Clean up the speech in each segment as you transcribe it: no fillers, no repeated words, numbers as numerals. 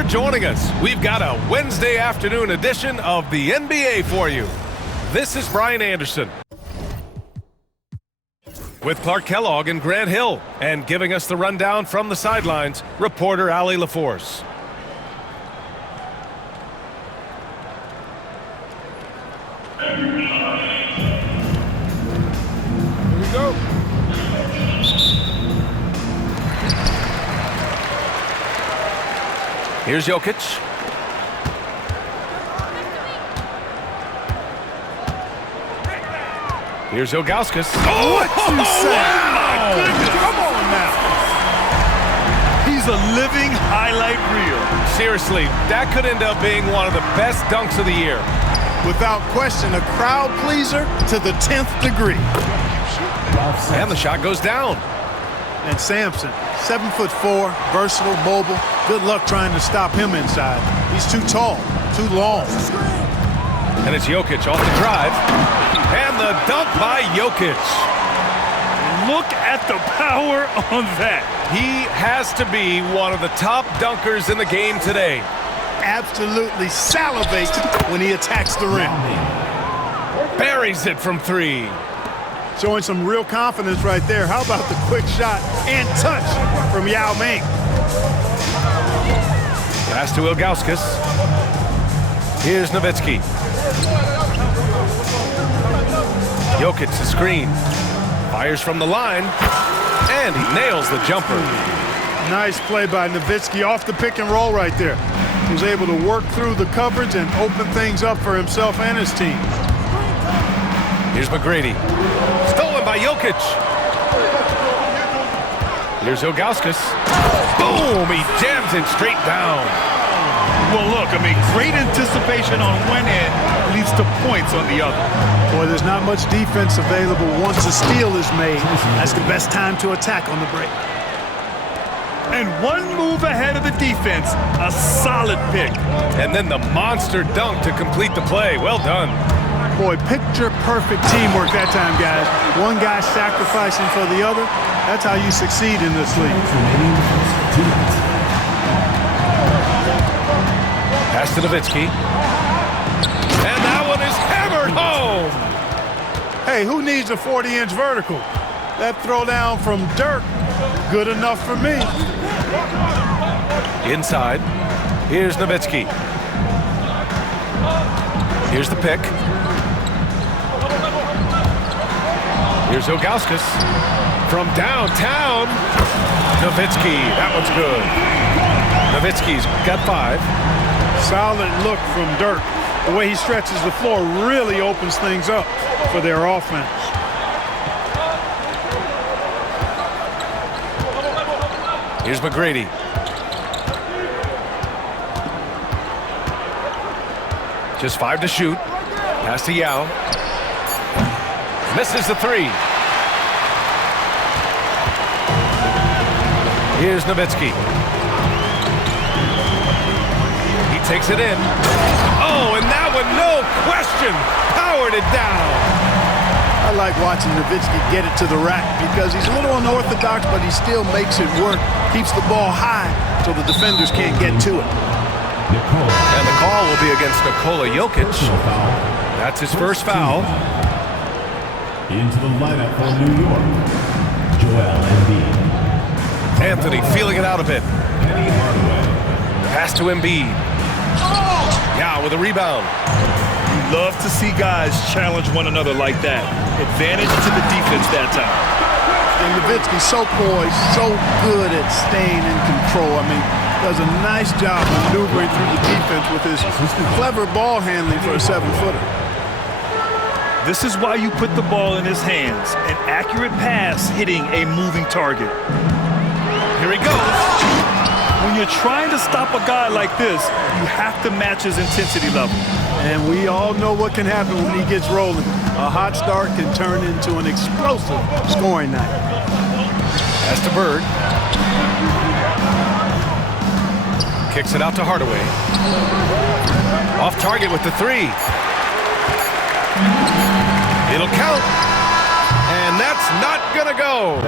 for joining us. We've got a Wednesday afternoon edition of the NBA for you. This is Brian Anderson with Clark Kellogg and Grant Hill, and giving us the rundown from the sidelines, reporter Allie LaForce. Here we go. Here's Jokic. Here's Ilgauskas. Oh, what you say? Oh, my goodness. Come on now. He's a living highlight reel. Seriously, that could end up being one of the best dunks of the year. Without question, a crowd pleaser to the 10th degree. And the shot goes down. And Sampson, 7'4", versatile, mobile. Good luck trying to stop him inside. He's too tall, too long. And it's Jokic off the drive. And the dunk by Jokic. Look at the power on that. He has to be one of the top dunkers in the game today. Absolutely salivates when he attacks the rim. Buries it from three. Showing some real confidence right there. How about the quick shot and touch from Yao Ming? Pass to Ilgauskas. Here's Nowitzki. Jokic the screen. Fires from the line. And he nails the jumper. Nice play by Nowitzki off the pick and roll right there. He was able to work through the coverage and open things up for himself and his team. Here's McGrady. Stolen by Jokic. Here's Ilgauskas. Boom! He jams it straight down. Well, look, great anticipation on one end leads to points on the other. Boy, there's not much defense available once a steal is made. That's the best time to attack on the break. And one move ahead of the defense, a solid pick. And then the monster dunk to complete the play. Well done. Boy, picture-perfect teamwork that time, guys. One guy sacrificing for the other. That's how you succeed in this league. Pass to Nowitzki. And that one is hammered home. Hey, who needs a 40-inch vertical? That throwdown from Dirk, good enough for me. Inside. Here's Nowitzki. Here's the pick. Here's Ilgauskas. From downtown. Nowitzki. That one's good. Nowitzki's got 5. Solid look from Dirk. The way he stretches the floor really opens things up for their offense. Here's McGrady. Just 5 to shoot. Pass to Yao. Misses the 3. Here's Nowitzki. He takes it in. Oh, and that one, no question, powered it down. I like watching Nowitzki get it to the rack because he's a little unorthodox, but he still makes it work. Keeps the ball high so the defenders can't get to it. And the call will be against Nikola Jokic. That's his first foul. Into the lineup for New York, Joel Embiid. Anthony feeling it out a bit. Pass to Embiid. Now with a rebound. You love to see guys challenge one another like that. Advantage to the defense that time. And Nowitzki's so poised, so good at staying in control. Does a nice job maneuvering through the defense with his clever ball handling for a 7-footer. This is why you put the ball in his hands. An accurate pass hitting a moving target. Here he goes. When you're trying to stop a guy like this, you have to match his intensity level. And we all know what can happen when he gets rolling. A hot start can turn into an explosive scoring night. Pass to Bird. Kicks it out to Hardaway. Off target with the 3. It'll count. And that's not gonna go.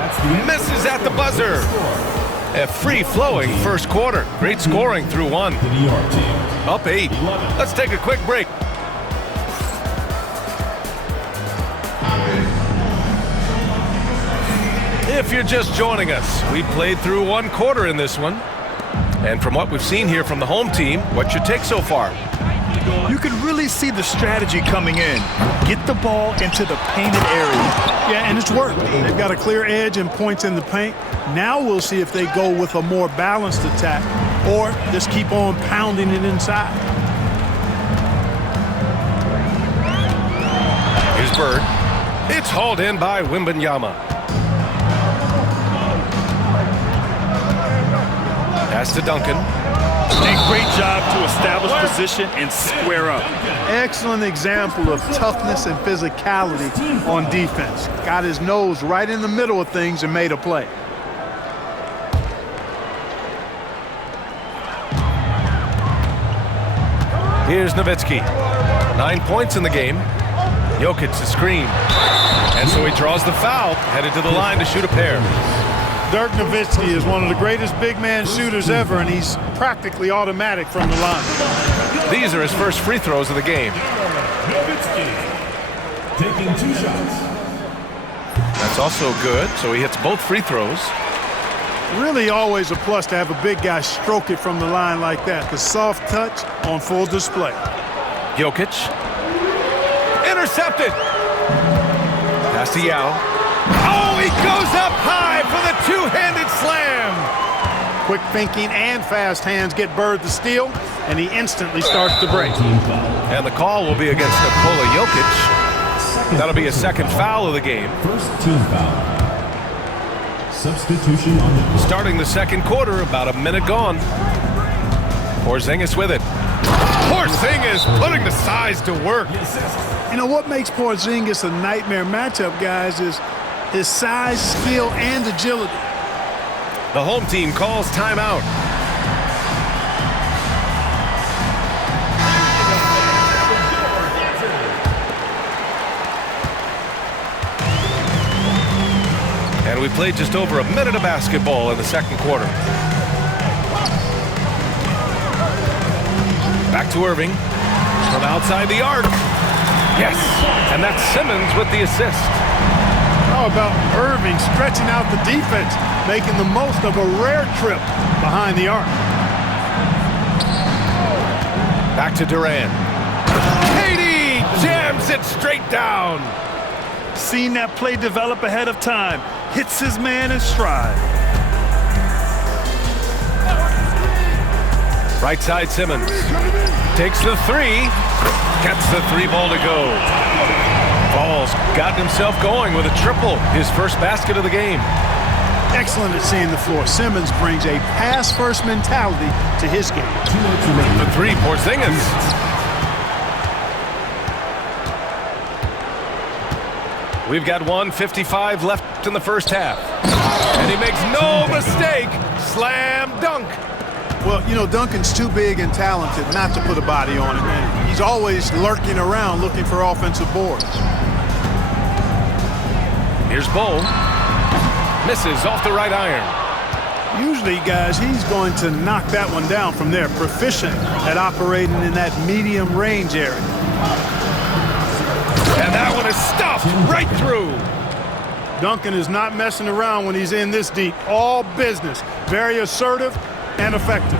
Misses at the buzzer. A free-flowing first quarter. Great scoring through one. The New York team. Up 8. Let's take a quick break. If you're just joining us, we played through one quarter in this one. And from what we've seen here from the home team, what's your take so far? You can really see the strategy coming in. Get the ball into the painted area. Yeah, and it's worked. They've got a clear edge and points in the paint. Now we'll see if they go with a more balanced attack or just keep on pounding it inside. Here's Bird. It's hauled in by Wembanyama. Pass to Duncan. A great job to establish position and square up. Excellent example of toughness and physicality on defense. Got his nose right in the middle of things and made a play. Here's Nowitzki. 9 points in the game. Jokic to screen. And so he draws the foul, headed to the line to shoot a pair. Dirk Nowitzki is one of the greatest big man shooters ever, and he's practically automatic from the line. These are his first free throws of the game. Nowitzki taking 2 shots. That's also good, so he hits both free throws. Really always a plus to have a big guy stroke it from the line like that. The soft touch on full display. Jokic. Intercepted. Pass to Yao. Oh, he goes up high for the two-handed slam. Quick thinking and fast hands get Bird the steal, and he instantly starts to break. Team foul. And the call will be against Nikola Jokic. That'll be a second foul of the game. First team foul. Substitution on the court. Starting the second quarter, about a minute gone. Porzingis with it. Porzingis putting the size to work. You know what makes Porzingis a nightmare matchup, guys, is his size, skill, and agility. The home team calls timeout. And we played just over a minute of basketball in the second quarter. Back to Irving from outside the arc. Yes, and that's Simmons with the assist. How about Irving stretching out the defense, making the most of a rare trip behind the arc. Back to Durant. KD jams it straight down. Seen that play develop ahead of time. Hits his man in stride. Right side Simmons. Takes the three. Gets the 3-ball to go. Ball's gotten himself going with a triple. His first basket of the game. Excellent at seeing the floor. Simmons brings a pass-first mentality to his game. The three, Porzingis. We've got 1:55 left in the first half. And he makes no mistake. Slam dunk. Well, you know, Duncan's too big and talented not to put a body on him. And he's always lurking around looking for offensive boards. Here's Bull. Misses off the right iron. Usually, guys, he's going to knock that one down from there. Proficient at operating in that medium range area. And that one is stuffed right through. Duncan is not messing around when he's in this deep. All business. Very assertive and effective.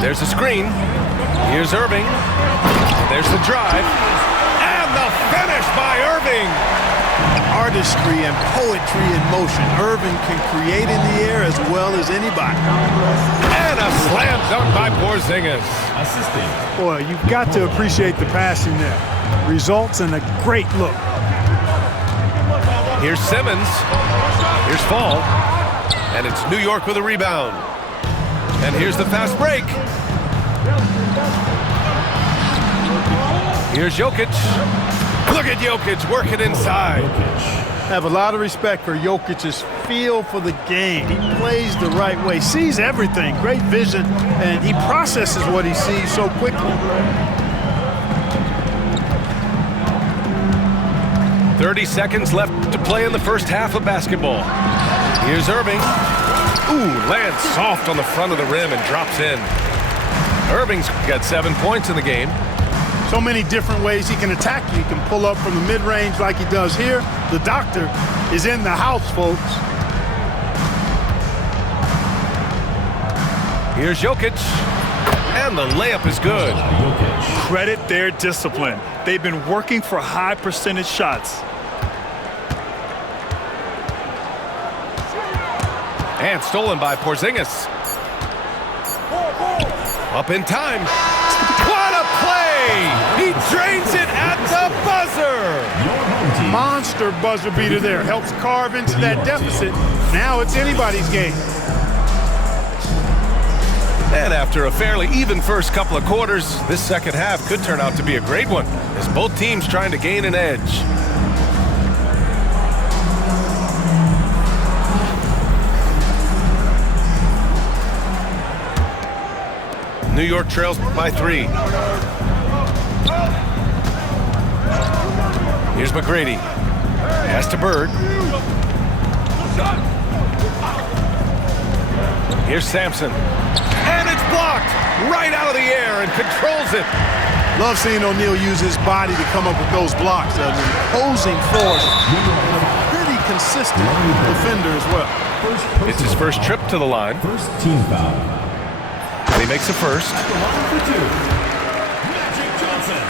There's the screen. Here's Irving. There's the drive. And the finish by Irving. Artistry and poetry in motion. Irving can create in the air as well as anybody. And a slam dunk by Porzingis. Assisting. Boy, you've got to appreciate the passing there. Results in a great look. Here's Simmons. Here's Fall. And it's New York with a rebound. And here's the fast break. Here's Jokic. Look at Jokic working inside. Have a lot of respect for Jokic's feel for the game. He plays the right way, sees everything, great vision, and he processes what he sees so quickly. 30 seconds left to play in the first half of basketball. Here's Irving. Ooh, lands soft on the front of the rim and drops in. Irving's got 7 points in the game. So many different ways he can attack you. He can pull up from the mid-range like he does here. The doctor is in the house, folks. Here's Jokic. And the layup is good. Credit their discipline. They've been working for high percentage shots. And stolen by Porzingis. Up in time. What a play! He drains it at the buzzer! Monster buzzer beater there. Helps carve into that deficit. Now it's anybody's game. And after a fairly even first couple of quarters, this second half could turn out to be a great one, as both teams trying to gain an edge. New York trails by 3. Here's McGrady. Pass to Bird. Here's Sampson. And it's blocked right out of the air and controls it. Love seeing O'Neal use his body to come up with those blocks. An imposing force and a pretty consistent defender as well. It's his first trip to the line. First team foul. And he makes the first. At the line for 2, Magic Johnson.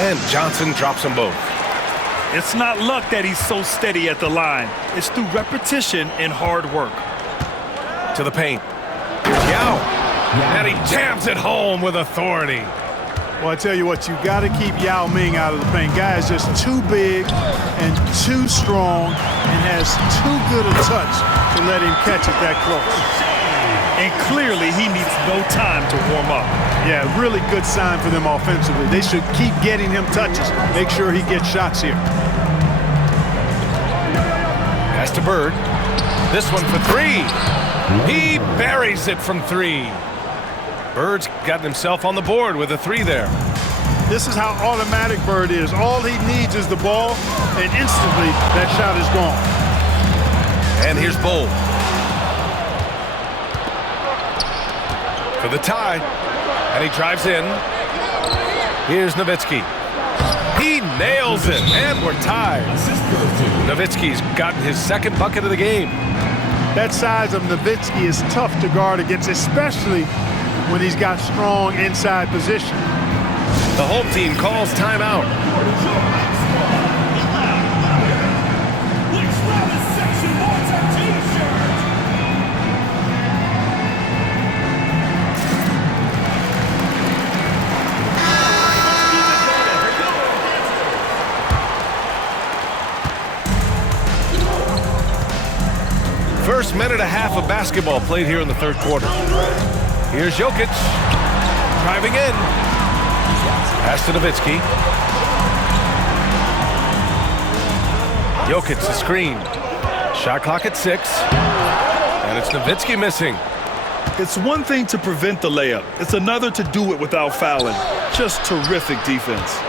And Johnson drops them both. It's not luck that he's so steady at the line. It's through repetition and hard work. To the paint. Here's Yao. And he jams it home with authority. Well, I tell you what, you got to keep Yao Ming out of the paint. Guy is just too big and too strong and has too good a touch to let him catch it that close. And clearly he needs no time to warm up. Yeah, really good sign for them offensively. They should keep getting him touches. Make sure he gets shots here. Pass to Bird. This one for 3. He buries it from 3. Bird's gotten himself on the board with a 3 there. This is how automatic Bird is. All he needs is the ball, and instantly that shot is gone. And here's Bull. For the tie. And he drives in. Here's Nowitzki. He nails it, and we're tied. Nowitzki's gotten his second bucket of the game. That size of Nowitzki is tough to guard against, especially when he's got strong inside position. The home team calls timeout. First minute and a half of basketball played here in the third quarter. Here's Jokic. Driving in. Pass to Nowitzki. Jokic, the screen. Shot clock at 6. And it's Nowitzki missing. It's one thing to prevent the layup. It's another to do it without fouling. Just terrific defense.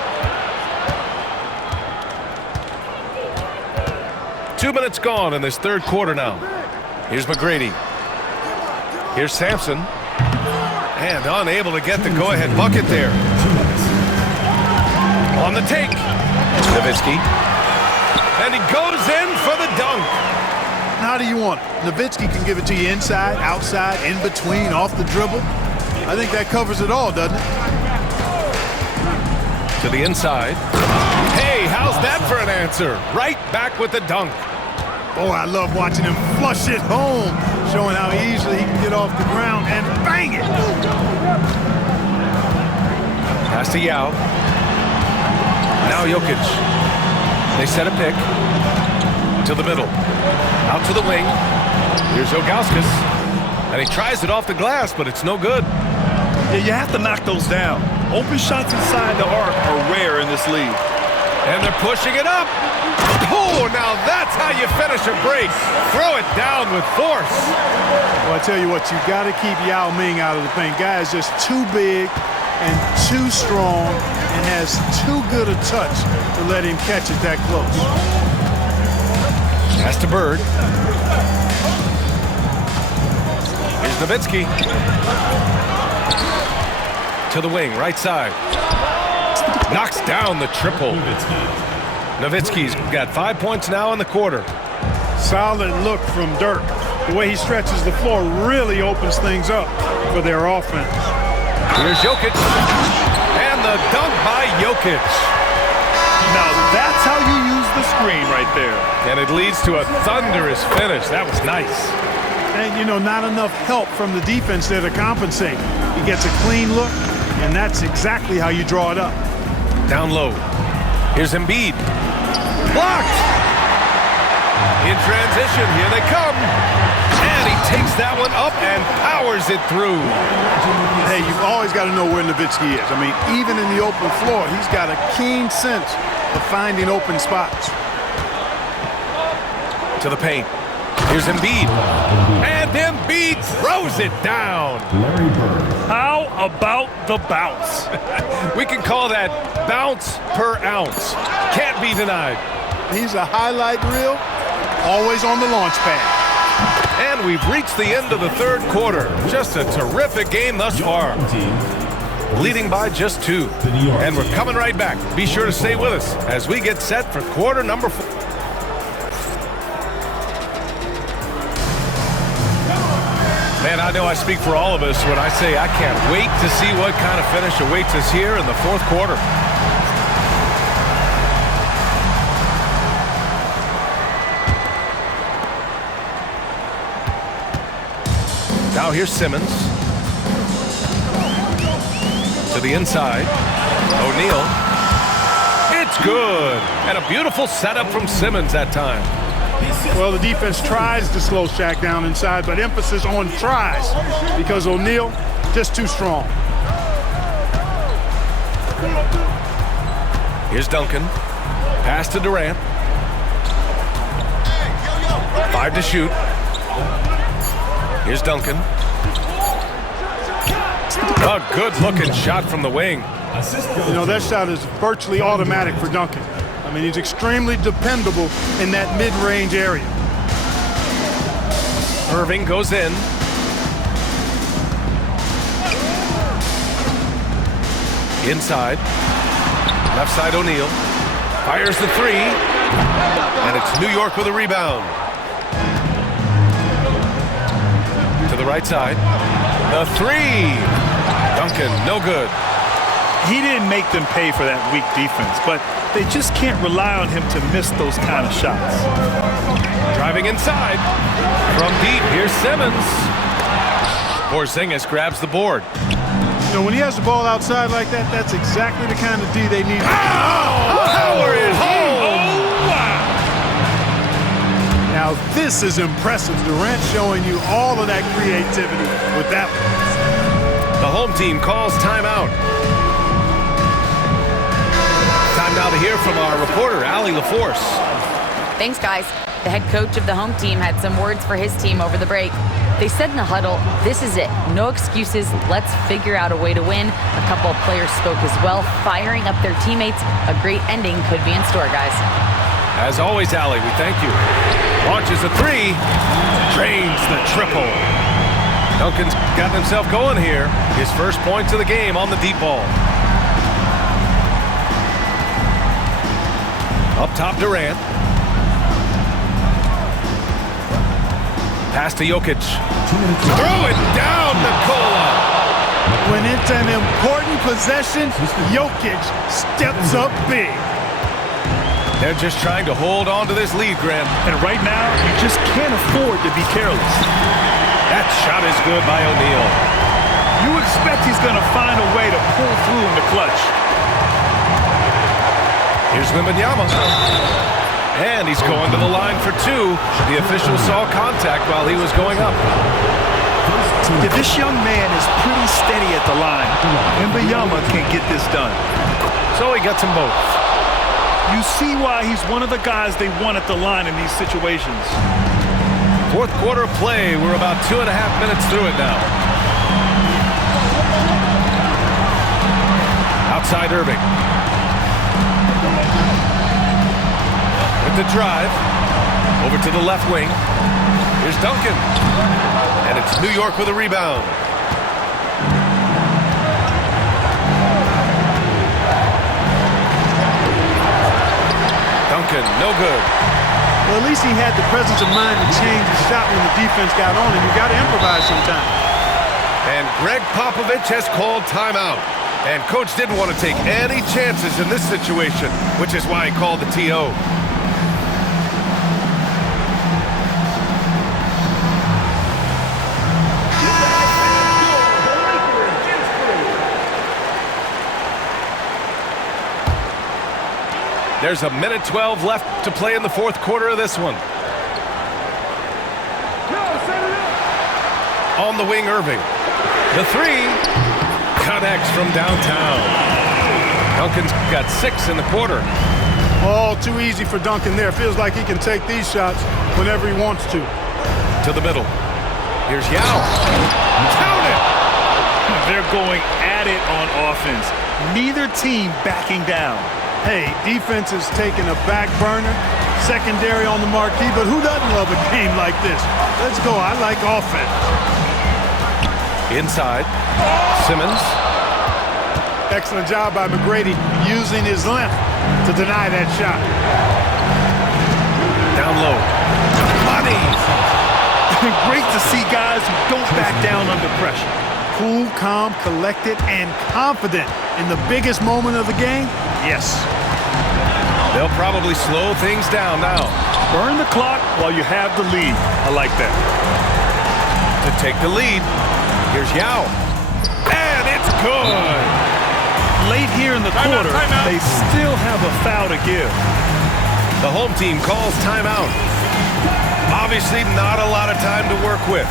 2 minutes gone in this third quarter now. Here's McGrady. Here's Sampson. And unable to get the go-ahead bucket there. On the take. Nowitzki. And he goes in for the dunk. How do you want it? Nowitzki can give it to you inside, outside, in between, off the dribble. I think that covers it all, doesn't it? To the inside. Hey, how's that for an answer? Right back with the dunk. Boy, I love watching him flush it home, showing how easily he can get off the ground and bang it. Pass to Yao. Now Jokic. They set a pick. To the middle. Out to the wing. Here's Ilgauskas. And he tries it off the glass, but it's no good. Yeah, you have to knock those down. Open shots inside the arc are rare in this league. And they're pushing it up. Oh, now that's how you finish a break. Throw it down with force. Well, I tell you what, you got to keep Yao Ming out of the paint. Guy is just too big and too strong and has too good a touch to let him catch it that close. Pass to Bird. Here's Nowitzki. To the wing, right side. Knocks down the triple. Nowitzki's got 5 points now in the quarter. Solid look from Dirk. The way he stretches the floor really opens things up for their offense. Here's Jokic. And the dunk by Jokic. Now that's how you use the screen right there. And it leads to a thunderous finish. That was nice. And, you know, not enough help from the defense there to compensate. He gets a clean look, and that's exactly how you draw it up. Down low. Here's Embiid. Blocked. In transition, here they come. And he takes that one up and powers it through. Hey, you've always got to know where Nowitzki is. I mean, even in the open floor, he's got a keen sense of finding open spots. To the paint. Here's Embiid. And Embiid throws it down. Larry Bird. How about the bounce? We can call that bounce per ounce. Can't be denied. He's a highlight reel, always on the launch pad. And we've reached the end of the third quarter. Just a terrific game thus far. Leading by just 2. And we're coming right back. Be sure to stay with us as we get set for quarter number 4. Man, I know I speak for all of us when I say I can't wait to see what kind of finish awaits us here in the fourth quarter. Now here's Simmons. To the inside. O'Neal. It's good. And a beautiful setup from Simmons that time. Well, the defense tries to slow Shaq down inside, but emphasis on tries because O'Neal just too strong. Here's Duncan. Pass to Durant. 5 to shoot. Here's Duncan. A good-looking shot from the wing. You know, that shot is virtually automatic for Duncan. I mean, he's extremely dependable in that mid-range area. Irving goes in. Inside. Left side O'Neal. Fires the 3. And it's New York with a rebound. To the right side. The 3. Duncan, no good. He didn't make them pay for that weak defense, but they just can't rely on him to miss those kind of shots. Driving inside. From deep, here's Simmons. Porzingis grabs the board. You know, when he has the ball outside like that, that's exactly the kind of D they need. Power it home! Oh, wow! Now, this is impressive. Durant showing you all of that creativity with that one. The home team calls timeout. Time now to hear from our reporter, Allie LaForce. Thanks, guys. The head coach of the home team had some words for his team over the break. They said in the huddle, this is it. No excuses. Let's figure out a way to win. A couple of players spoke as well, firing up their teammates. A great ending could be in store, guys. As always, Allie, we thank you. Launches a 3. Drains the triple. Duncan's got himself going here. His first points of the game on the deep ball. Up top, Durant. Pass to Jokic. Throw it down, Nikola. When it's an important possession, Jokic steps up big. They're just trying to hold on to this lead, Grant. And right now, you just can't afford to be careless. That shot is good by O'Neal. You expect he's going to find a way to pull through in the clutch. Here's Wembanyama. And he's going to the line for 2. The official saw contact while he was going up. This young man is pretty steady at the line. Wembanyama can get this done. So he gets them both. You see why he's one of the guys they want at the line in these situations. Fourth quarter of play. We're about 2.5 minutes through it now. Outside Irving. With the drive. Over to the left wing. Here's Duncan. And it's New York with a rebound. Duncan, no good. Well, at least he had the presence of mind to change his shot when the defense got on him. You got to improvise sometimes. And Greg Popovich has called timeout. And coach didn't want to take any chances in this situation, which is why he called the TO. There's a minute 12 left to play in the fourth quarter of this one. On the wing, Irving. The three connects from downtown. Duncan's got 6 in the quarter. All too easy for Duncan there. Feels like he can take these shots whenever he wants to. To the middle. Here's Yao. Count it! They're going at it on offense. Neither team backing down. Hey, defense is taking a back burner, secondary on the marquee, but who doesn't love a game like this? Let's go. I like offense. Inside. Simmons. Excellent job by McGrady using his length to deny that shot. Down low. Money. Great to see guys who don't back down under pressure. Cool, calm, collected, and confident in the biggest moment of the game. Yes. They'll probably slow things down now. Burn the clock while you have the lead. I like that. To take the lead, here's Yao. And it's good. Late here in the quarter, they still have a foul to give. The home team calls timeout. Obviously not a lot of time to work with.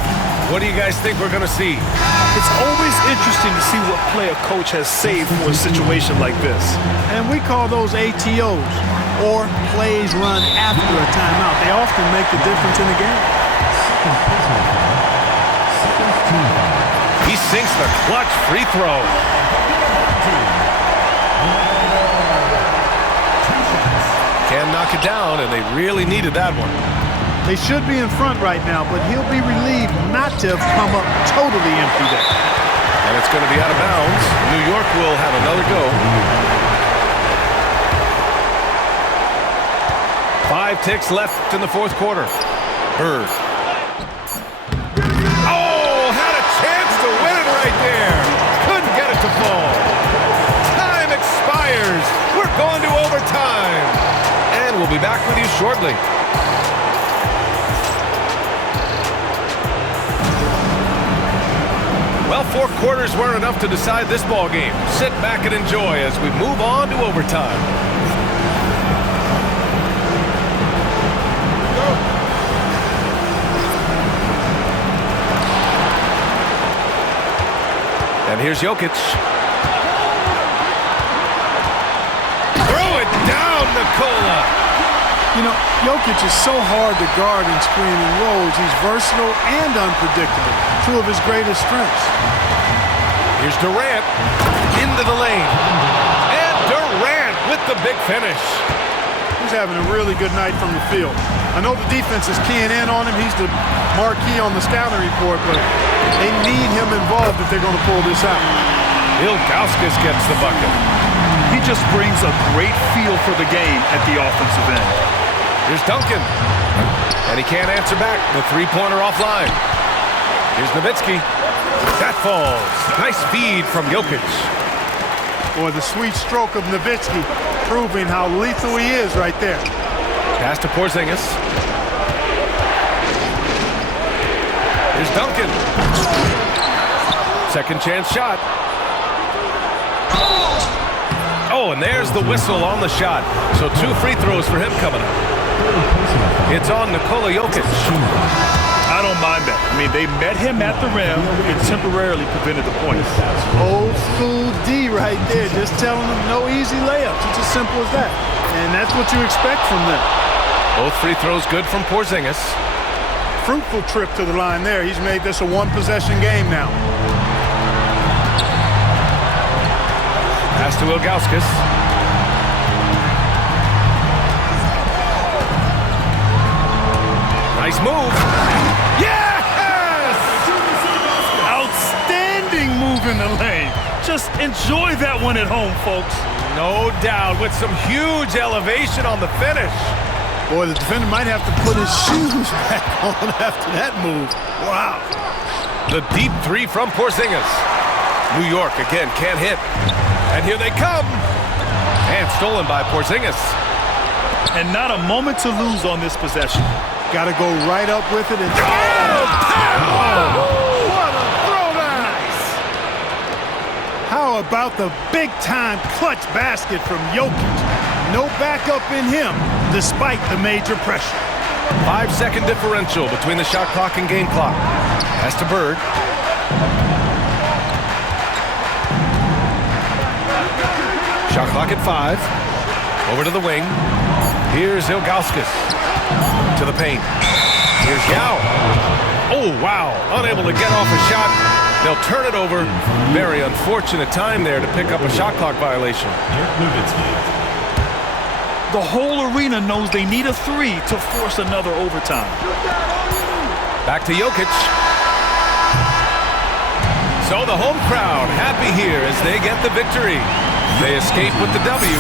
What do you guys think we're going to see? It's always interesting to see what play a coach has saved for a situation like this. And we call those ATOs, or plays run after a timeout. They often make the difference in the game. He sinks the clutch free throw. Can't knock it down, and they really needed that one. They should be in front right now, but he'll be relieved not to have come up totally empty there. And it's going to be out of bounds. New York will have another go. 5 ticks left in the fourth quarter. Bird. Oh, had a chance to win it right there. Couldn't get it to fall. Time expires. We're going to overtime. And we'll be back with you shortly. Well, 4 quarters weren't enough to decide this ball game. Sit back and enjoy as we move on to overtime. And here's Jokic. Throw it down, Nikola. You know, Jokic is so hard to guard in screen and rolls. He's versatile and unpredictable. 2 of his greatest strengths. Here's Durant into the lane. And Durant with the big finish. He's having a really good night from the field. I know the defense is keying in on him. He's the marquee on the scouting report, but they need him involved if they're going to pull this out. Ilgauskas gets the bucket. He just brings a great feel for the game at the offensive end. Here's Duncan. And he can't answer back. The three-pointer offline. Here's Nowitzki. That falls. Nice feed from Jokic. Boy, the sweet stroke of Nowitzki proving how lethal he is right there. Pass to Porzingis. Here's Duncan. Second chance shot. Oh, and there's the whistle on the shot. So 2 free throws for him coming up. It's on Nikola Jokic. I don't mind that. I mean, they met him at the rim and temporarily prevented the points. Old school D right there, just telling them no easy layups. It's as simple as that. And that's what you expect from them. Both free throws good from Porzingis. Fruitful trip to the line there. He's made this a 1-possession game now. Pass to Ilgauskas. 2 Nice move. Yes! Outstanding move in the lane. Just enjoy that one at home, folks. No doubt, with some huge elevation on the finish. Boy, the defender might have to put his shoes back on after that move. Wow. The deep three from Porzingis. New York again can't hit. And here they come. And stolen by Porzingis. And not a moment to lose on this possession. Got to go right up with it and... What a throwdown! Nice. How about the big-time clutch basket from Jokic? No backup in him, despite the major pressure. 5-second differential between the shot clock and game clock. Pass to Bird. Shot clock at 5. Over to the wing. Here's Ilgauskas. To the paint. Here's Yao. Oh, wow. Unable to get off a shot. They'll turn it over. Very unfortunate time there to pick up a shot clock violation. Dirk Nowitzki. The whole arena knows they need a 3 to force another overtime. Back to Jokic. So the home crowd happy here as they get the victory. They escape with the W.